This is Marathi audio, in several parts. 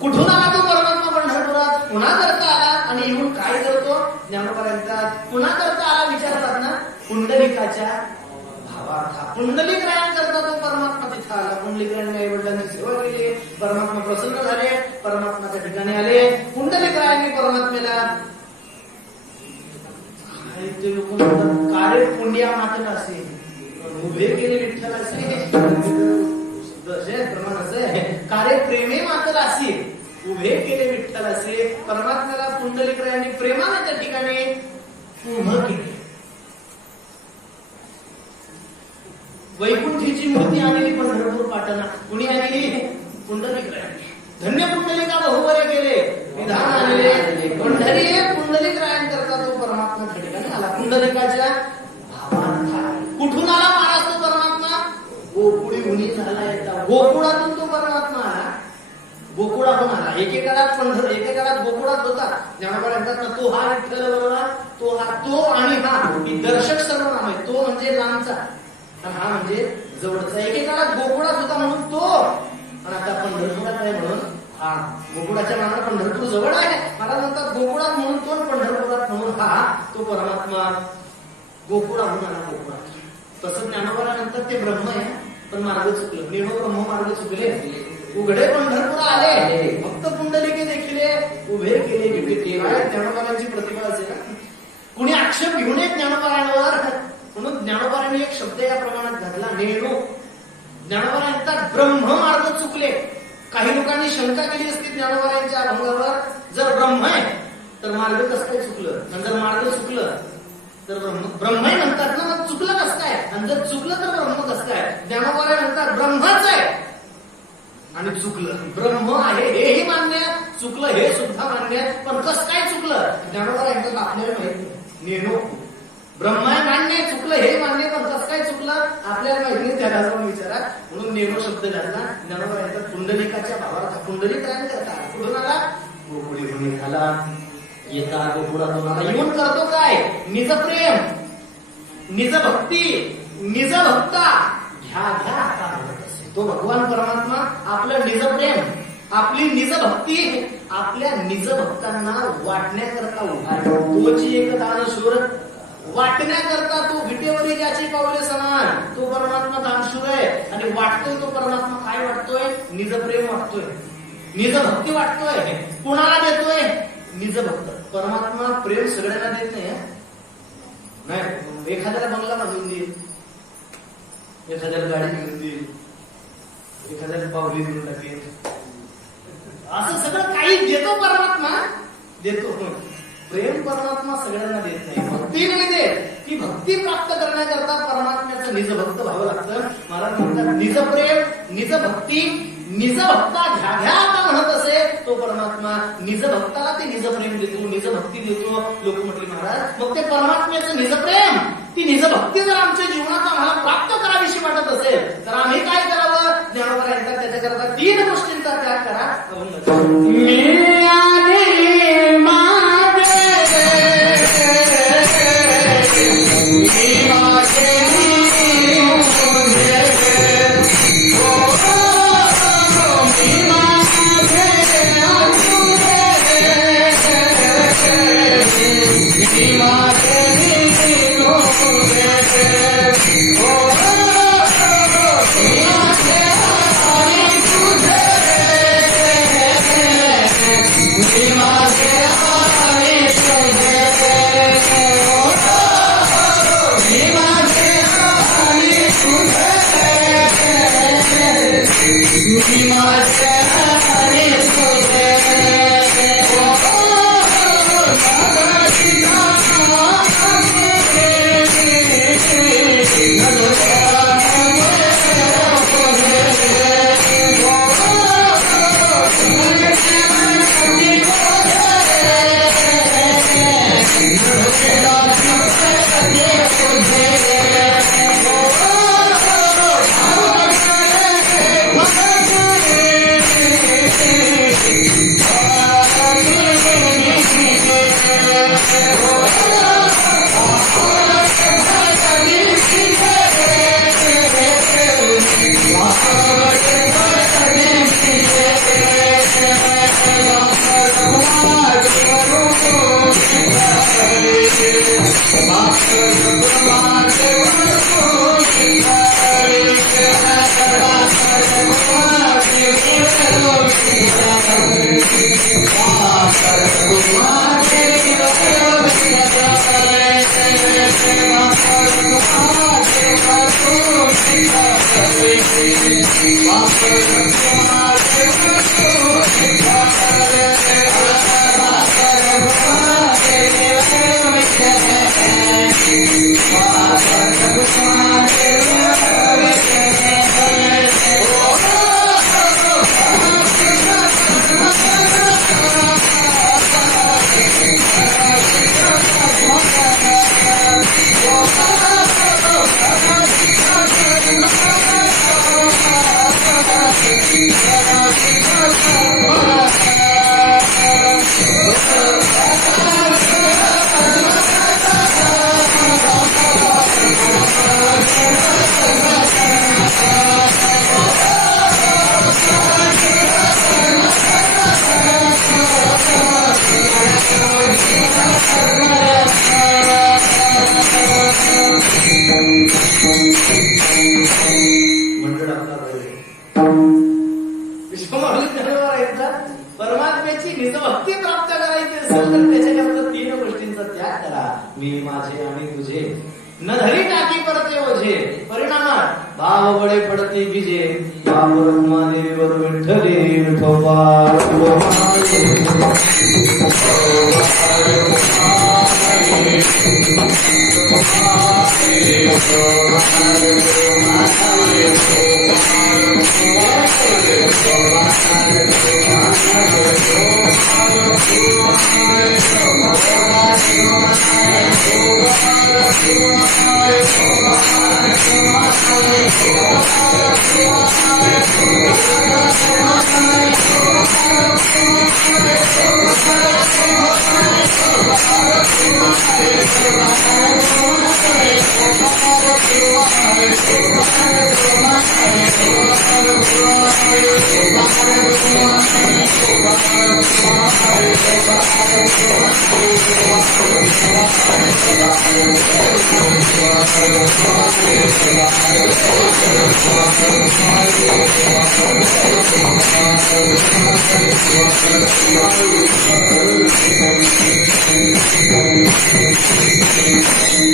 कुठून आला तो परमात्मा पंढरपुरात? पुन्हा करता आला आणि येऊन काय करतो? ज्ञानोबा पुन्हा करता आला विचारतात ना, पुंडलिकाच्या भावार्था. पुंडलिक रायन करता तो परमात्मा तिथं आला. पुंडलिकाने आई वडिलांनी सेवा केली, परमात्मा प्रसन्न झाले, परमात्माच्या ठिकाणी आले. पुंडलिक रायांनी परमात्म्याला ते लोक म्हणतात काळे पुंड्या मातन असे उभे केले विठ्ठल असे प्रमाण असे काळे प्रेमे मातर असे उभे केले विठ्ठल असे. परमात्म्याला पुंडलिक रायांनी प्रेमाने त्या ठिकाणी उभं केले. वैकुंठीची मूर्ती आणली पंढरपूर पाटणा. कुणी आणली? पुंडलिक रायांनी. धन्य पुंडलिका बहुबरे गेले विधान आणले पंढरी. पुंडलिक रायन करता तो परमात्मा त्या ठिकाणी आला. पुंडलिकाच्या भावार्था. कुठून आला महाराज तो परमात्मा? गोकुळी मुनी झाला येता. गोकुळातून तो परमात्मा आला. गोकुळातून आला. एकेकाळात गोकुळात होता. ज्ञानोबा म्हणतात ना, तो हा विठ्ठल बरोबर, तो हा, तो आणि हा ही दर्शक सर्वनाम आहे. तो म्हणजे लांबचा, हा म्हणजे जवळचा. एकेकाळात गोकुळात होता म्हणून तो, आणि आता पंढरपुरात आहे म्हणून हा. गोकुळाच्या नावानं पंढरपूर जवळ आहे. मला म्हणतात गोकुळात म्हणून तो, पंढरपुरात म्हणून हा. तो परमात्मा गोकुळाहून आला. गोकुळात तसं ज्ञानोबा नंतर ते ब्रह्म आहे, पण मार्ग चुकलं. निर्मळ ब्रह्म मार्ग चुकले, उघडे पंढरपूर आले. फक्त पुंडलिके देखील उभे केले विठ्ठल. ज्ञानोबांची प्रतिभा असेल ना. कुणी आक्षेप घेऊ नये ज्ञानोबांवर, म्हणून ज्ञानोबांनी एक शब्द या प्रमाणात घातला, नेणू. ज्ञानोबा म्हणतात ब्रह्म मार्ग चुकले. काही लोकांनी शंका केली असती ज्ञानोबांच्या अभंगावर, जर ब्रह्म आहे तर मार्ग कसं काय चुकलं, आणि जर मार्ग चुकलं तर ब्रह्म म्हणतात ना, मग चुकलं कसं काय, आणि जर चुकलं तर ब्रह्म कसं काय? ज्ञानोबा म्हणतात ब्रह्मच आहे आणि चुकलं. ब्रह्म आहे हेही मान्य, चुकलं हे सुद्धा मान्य, पण कसं काय चुकलं? ज्ञानोबा म्हणतात आपल्याला माहिती. नेणू ब्रह्म आहे मान्य, चुकलं हे मान्य, पण कसं काय चुकलं आपल्याला माहिती. त्याला जाऊन विचारा. म्हणून नेणू शब्द घातला. ज्ञानोबा म्हणतात पुंडलिकाच्या भावार्था. पुंडलिक रायन करता. कुठून आला? गोकुळी मुनी आला. येता गोकुळातून आला. येऊन करतो काय? निज प्रेम, निज भक्ती, निज भक्ता घ्या घ्या आता म्हणत असे. तो भगवान परमात्मा आपलं निज प्रेम, आपली निज भक्ती आपल्या निज भक्तांना वाटण्याकरता उभा. तोची एक दानशूर वाटण्याकरता, तो विटेवरी ज्याची पावले समान, तो परमात्मा दानशूर आहे. आणि वाटतोय तो परमात्मा काय वाटतोय? निज प्रेम वाटतोय, निज भक्ती वाटतोय. कुणाला देतोय? निज भक्त. परमात्मा प्रेम सगळ्यांना देत नाही. एखाद्याला बंगला बांधून देईल, एखाद्याला गाडी घेऊन देईल, एखाद्याला पावली देऊन टाकेल, असं सगळं काही देतो परमात्मा, देतो. प्रेम परमात्मा सगळ्यांना देत नाही. भक्ती नाही देत. ती भक्ती प्राप्त करण्याकरता परमात्म्याचं निज भक्त व्हावं लागतं. महाराज म्हणतात निज प्रेम, निज भक्ती, निज भक्ता घ्या घ्या आता म्हणत असे तो परमात्मा. निज भक्ताला ते निज प्रेम देतो, निज भक्ती देतो. लोक म्हटले महाराज मग ते परमात्म्याचं निज प्रेम, ती निज भक्ती जर आमच्या जीवनात आम्हाला प्राप्त करावीशी वाटत असेल तर आम्ही काय करावं? ज्ञानोबा म्हणतात त्याच्या त्याच्याकरता 3 गोष्टींचा त्याग करा. मी आणि माझे मी माझे परमात्म्याची निजभक्ती प्राप्त करायची असेल तर त्याच्याकरता 3 गोष्टींचा त्याग करा. मी माझे आणि तुझे न धरी टाकी परते ओझे. परिणामात भाव बळे पडते विजे. देवर विठ्ठले विठोबा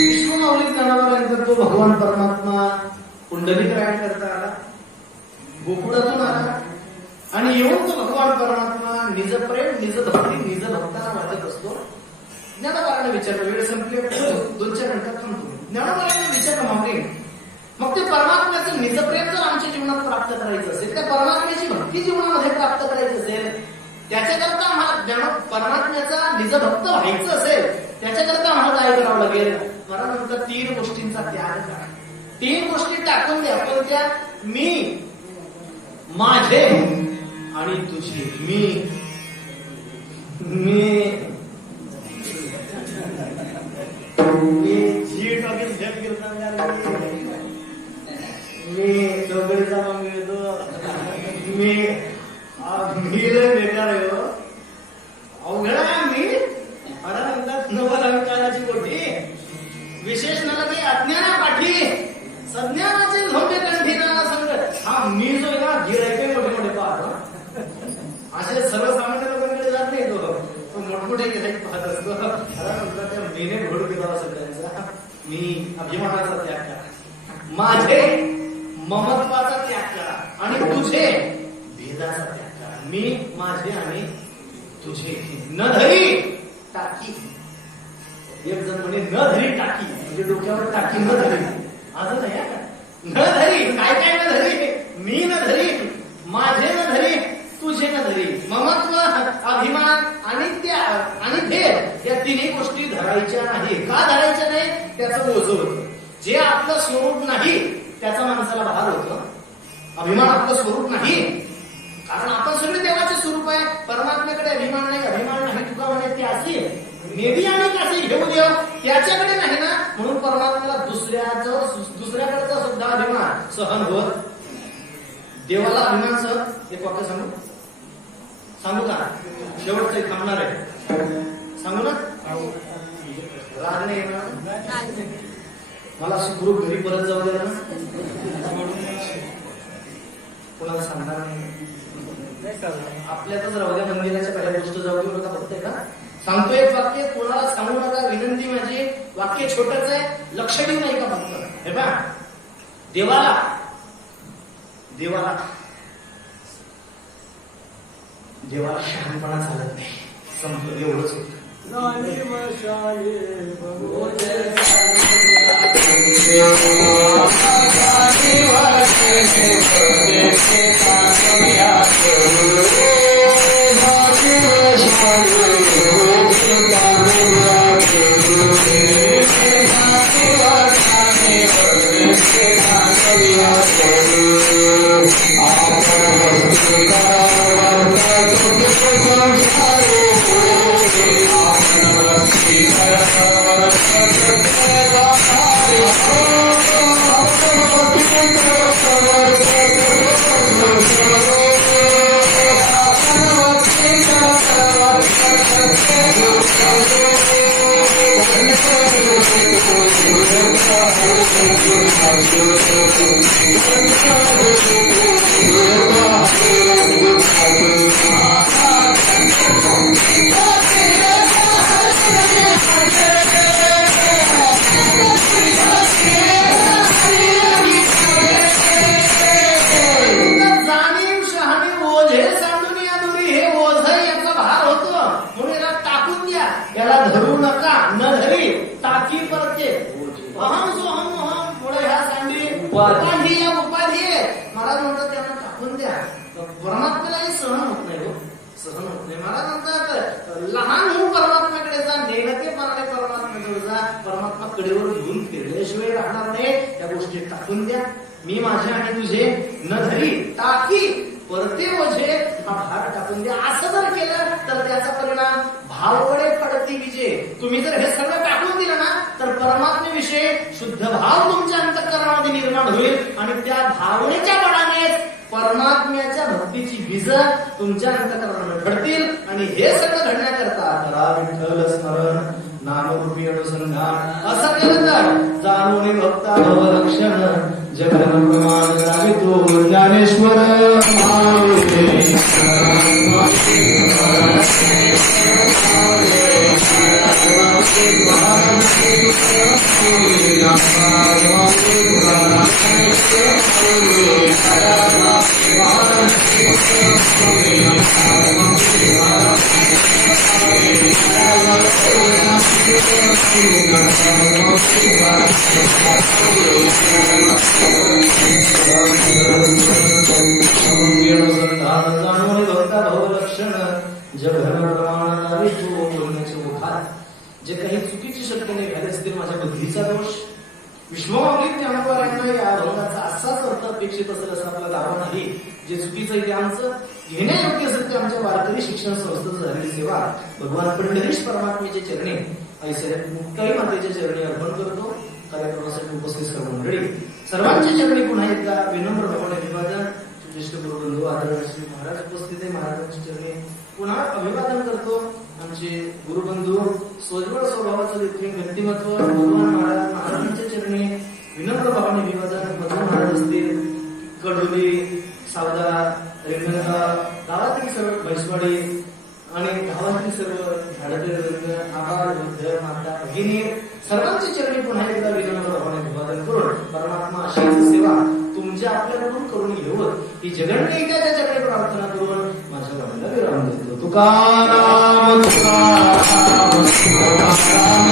विश्वमाऊली जनावरांचा तो भगवान परमात्मा पुंडलिक राय करता आला, गोकुळातून आला आणि येऊन तो भगवान परमात्मा निज प्रेम, निज भक्ती, निज भक्तांना वाटत असतो. ज्ञानोबाराने विचारलं, वेळ संपली, 2-4 मिनिटात थांबतो. ज्ञानोबाराने विचारलं मागे, मग ते परमात्म्याचं निजप्रेम जर आमच्या जीवनात प्राप्त करायचं असेल, त्या परमात्म्याची भक्ती जीवनामध्ये प्राप्त करायची असेल, त्याच्याकरता आम्हाला परमात्म्याचा निजभक्त व्हायचं असेल, त्याच्याकरता आम्हाला काय करावं लागेल? मला नंतर 3 गोष्टींचा त्याग करा. 3 गोष्टी टाकून द्या. पण त्या मी माझे आणि तुझे. मी जी टॉपिक झेप कीर्तन मी चौकडीचा मग येतो. मी लय बेकार आहे हो. अवघड आहे मी. मला म्हणतात नवलंकाराची कोठी, विशेष नलगे अज्ञाना पाठी, सज्ञानाचे झोंबे कंठी नाना संकट. हा मी जो आहे ना गिरायके मोठे मोठे पाहतो. असे सर्वसामान्य लोकांकडे जात नाही तो मोठमोठे गिरायक पाहत असतो. मला म्हणतात त्या मीने घोड केला सगळ्यांचा. मी अभिमानाचा त्याग करा, माझे ममत्वाचा त्याग करा आणि तुझे भेदाचा त्याग करा. मी माझे आणि तुझे. न धरी टाकी. एक जण म्हणे न धरी टाकी, म्हणजे डोक्यावर टाकी न धरी. असं नाही का, न धरी काय काय न धरी. मी न धरी, माझे न धरी, तुझे न धरी. ममत्व, अभिमान आणि भेद या तिन्ही गोष्टी धरायच्या नाही. का धरायच्या नाही? त्याचं ओझं होतं. जे आपलं स्वरूप नाही त्याचा माणसाला भार होतं. अभिमान आपलं स्वरूप नाही, कारण आपण सगळे देवाचे स्वरूप आहे. परमात्म्याकडे अभिमान नाही. अभिमान नाही तुका म्हणे त्याची नेदी आणि त्याचे घेऊ देव त्याच्याकडे नाही ना, म्हणून परमात्म्याला दुसऱ्याकडचा सुद्धा अभिमान सहन होत. देवाला अभिमान सहन. एक वाक्य सांगू का? शेवटचं थांबणार आहे. सांगू ना? राग नाही येणार मला. सुखरूप घरी परत जाऊ दे ना. कोणाला सांगणार नाही. आपल्यातच राहू द्या. मंदिराच्या पहिल्या गोष्ट जाऊ देऊ नका. फक्त का सांगतो एक वाक्य, कोणाला सांगू नका. विनंती माझी. वाक्य छोटच आहे, लक्ष देऊ नाही का फक्त. हे पहा, देवाला शहाणपणा चालत नाही. संपलं, एवढंच होतं. धरू नका. न धरी टाकी परते. अहम सोहम अहम. पुढे ह्या सांडी उपाधी महाराज म्हणतात त्यांना टाकून द्या. परमात्म्यालाही सहन होत नाही हो. सहन होत नाही. महाराज म्हणतात लहान होऊन परमात्म्याकडे जा. नेणतेपणाने परमात्म्याकडे जा. परमात्मा कडेवर घेऊन फिरल्याशिवाय राहणार नाही. त्या गोष्टी टाकून द्या. मी माझे आणि तुझे. न धरी टाकी परते ओझे. हा भार टाकून द्या. असं जर केलं तर त्याचा परिणाम भावकडे पडती विजय. तुम्ही जर हे सगळं टाकून दिलं ना तर परमात्म्याविषयी शुद्ध भाव तुमच्या अंतःकरणामध्ये निर्माण होईल आणि त्या भावनेच्या बळानेच परमात्म्याच्या भक्तीची बीज तुमच्या अंतःकरणामध्ये घडतील. आणि हे सगळं घडण्याकरता करा विठ्ठल स्मरण नामरूपी अनुसंधान. असं केलं तर जाणून भक्ता भवलक्षण जगन प्रमाण गावितो ज्ञानेश्वर जे काही चुकीची शक्य नाही झाले असतील माझ्या बुद्धीचा दोष. विश्वमाऊली ज्ञानोबारांना या अभंगाचा असाच अर्थ अपेक्षित असेल असं आपल्याला दावा नाही. जे चुकीचं आहे ते आमचं घेण्यायोग्य सत्य आमच्या वारकरी शिक्षण संस्थेचं झालेली सेवा भगवान पंढरीश परमात्मेच्या चरणी ऐसे मुक्ताई मातेच्या चरणी अर्पण करतो. कार्यक्रमासाठी उपस्थित सर्व मंडळी सर्वांच्या चरणी पुन्हा एकदा विनम्र भावाने अभिवादन. ज्येष्ठ गुरुबंधू आदरणीय श्री महाराज उपस्थित आहे, महाराजांच्या चरणी पुन्हा अभिवादन करतो. आमचे गुरुबंधू सोज्वळ स्वभावाचं देखील व्यक्तिमत्व भगवान महाराजांच्या चरणी विनम्र भावाने अभिवादन. मधु महाराज असतील, कडोली, सावदा, रेंगणगाव गावातील सर्व म्हैसवाडी आणि गावातील सर्व झाडे आभार वृद्ध माता भगिनी सर्वांच्या चरणी पुन्हा एकदा विनम्र भावाने अभिवादन करून परमात्मा अशीच सेवा तुमच्या आपल्याकडून करून घेऊन ही जगणने एखाद्या चरणी प्रार्थना करून माझ्या वाणीला विराम देतो. तुकाराम तुकाराम तुकाराम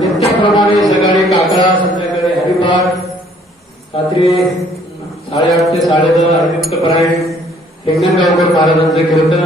नित्यप्रमाणे सकाळी काकडा, संध्याकाळी हरिपाठ, रात्री 8:30 ते 10:30 हरिभक्त परायण हिंगणगावकर महाराजांचे कीर्तन,